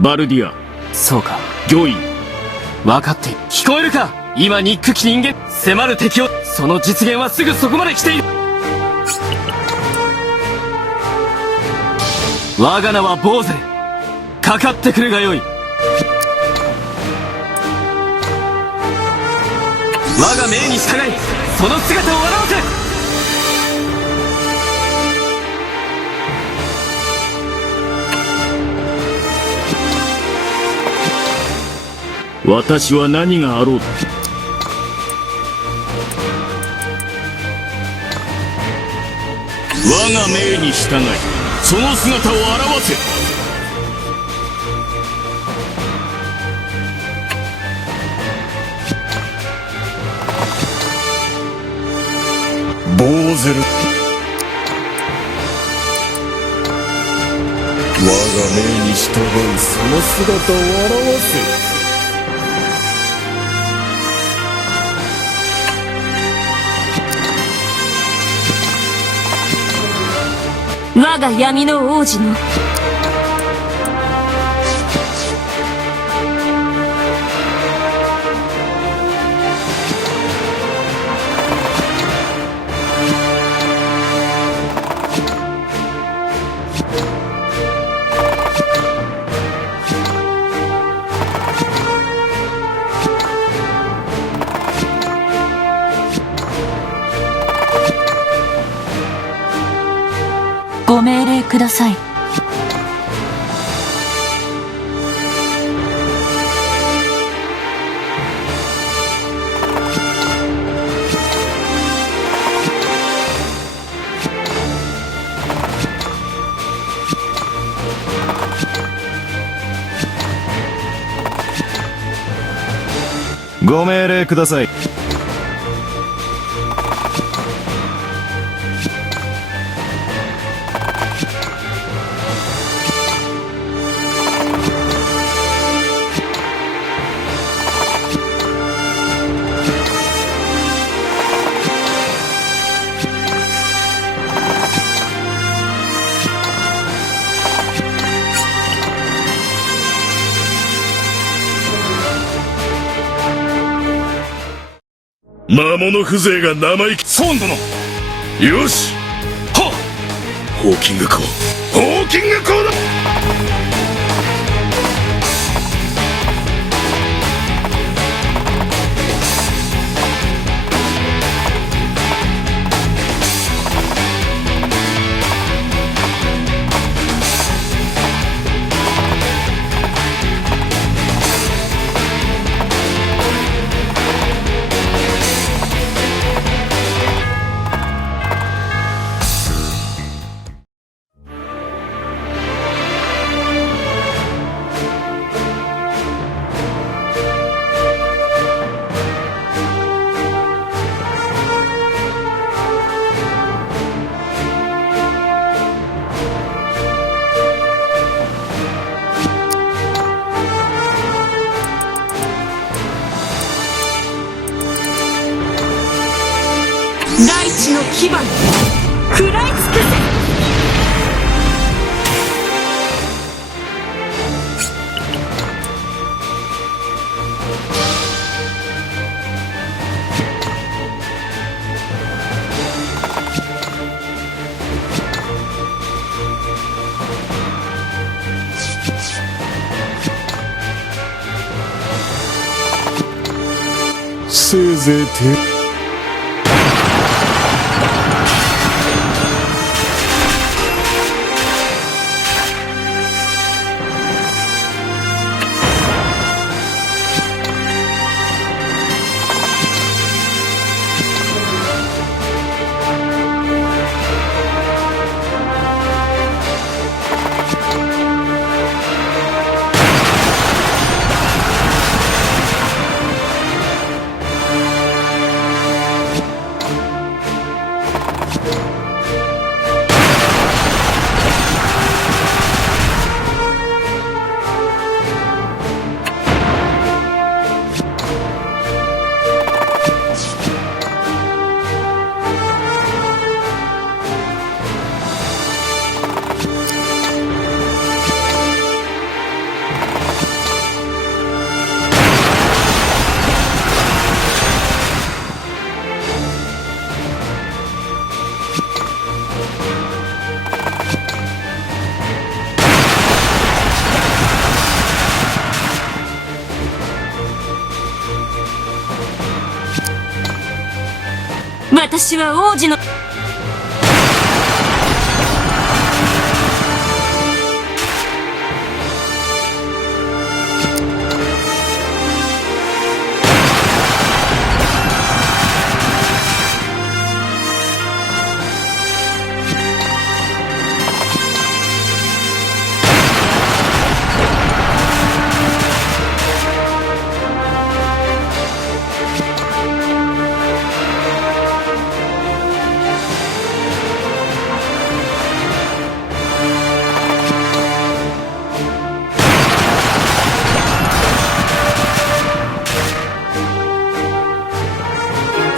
バルディア、そうか。御意。分かっている。聞こえるか？今に憎き人間、迫る敵を、その実現はすぐそこまで来ている。我が名はボーゼル。かかってくるがよい。我が命に従い、その姿を現せ。私は何があろうと。我が命に従い、その姿を現せ。ボーゼル、我が命に従い、その姿を現せ。我が闇の王子のご命令ください。ご命令ください。魔物風情が生意気。ソーン殿、よし。はっ、ホーキング校、ホーキング校だ。大地の牙に食らい尽くせ。せいぜいて私は王子の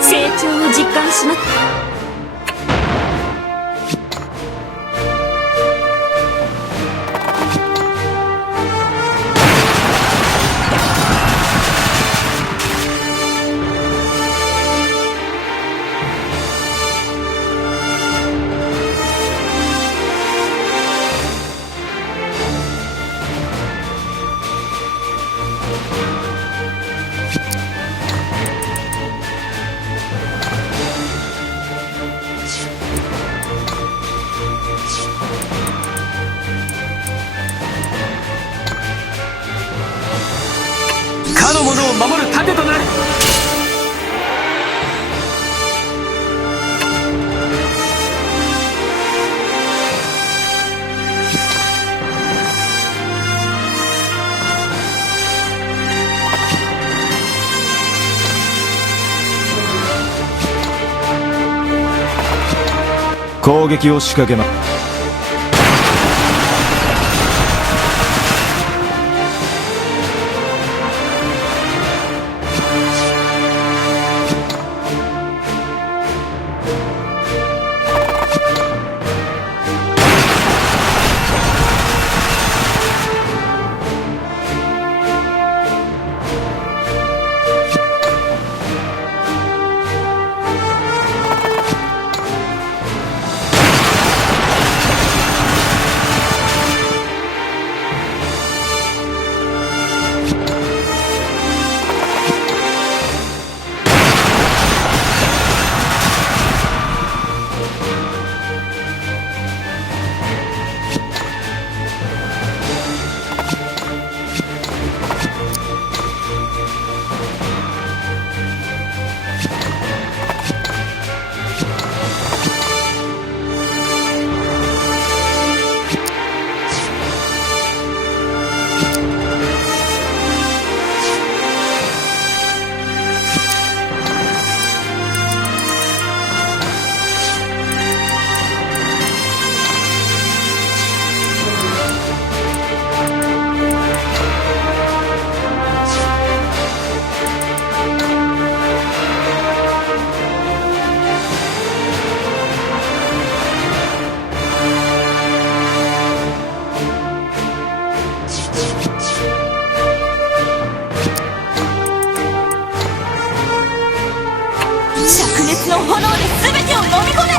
成長を実感します。かの者を守る盾となる。攻撃を仕掛けます。灼熱の炎で全てを飲み込め。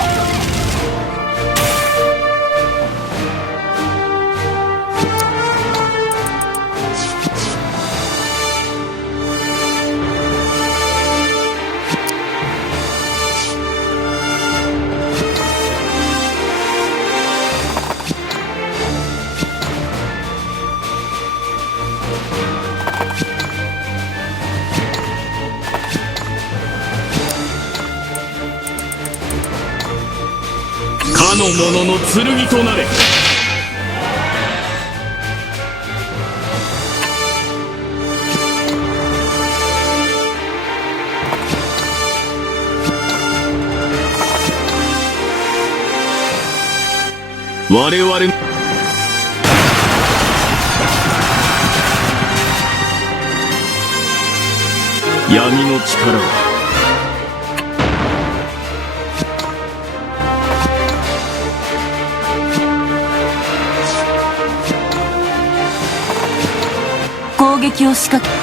かの者の剣となれ。我々闇の力は攻撃を仕掛け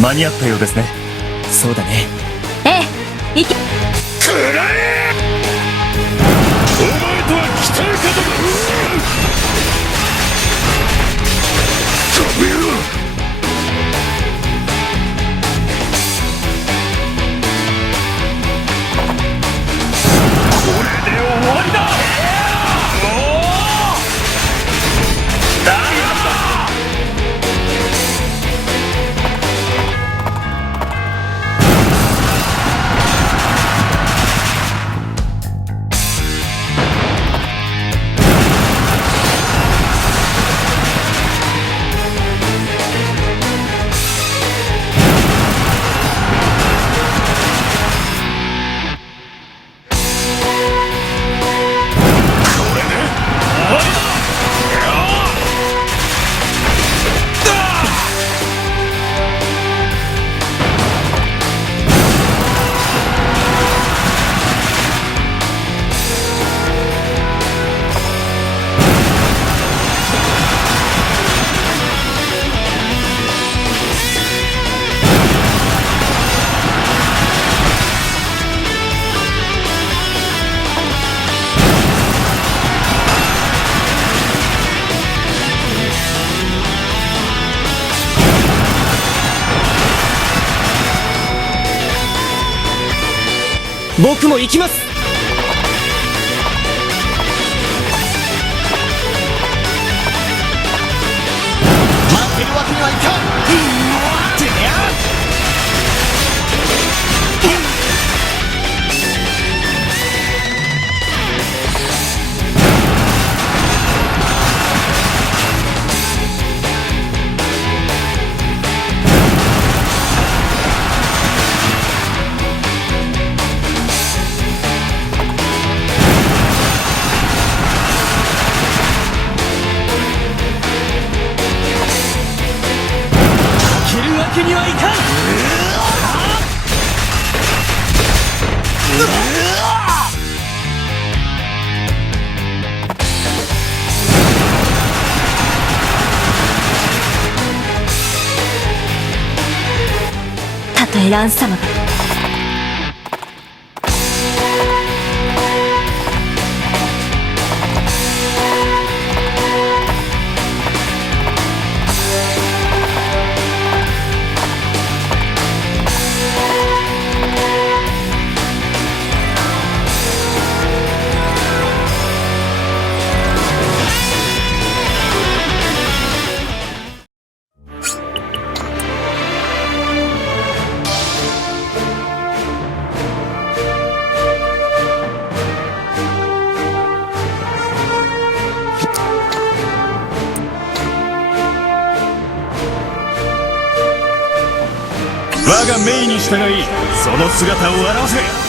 間に合ったようですね。そうだね。ええ、いけ。くらえ。お前とは鍛え方が飛びろ。これで終わりだ。僕も行きます。負けるわけにはいかん。てや負けにはいかん。たとえランス様が我が命に従いその姿を現せ。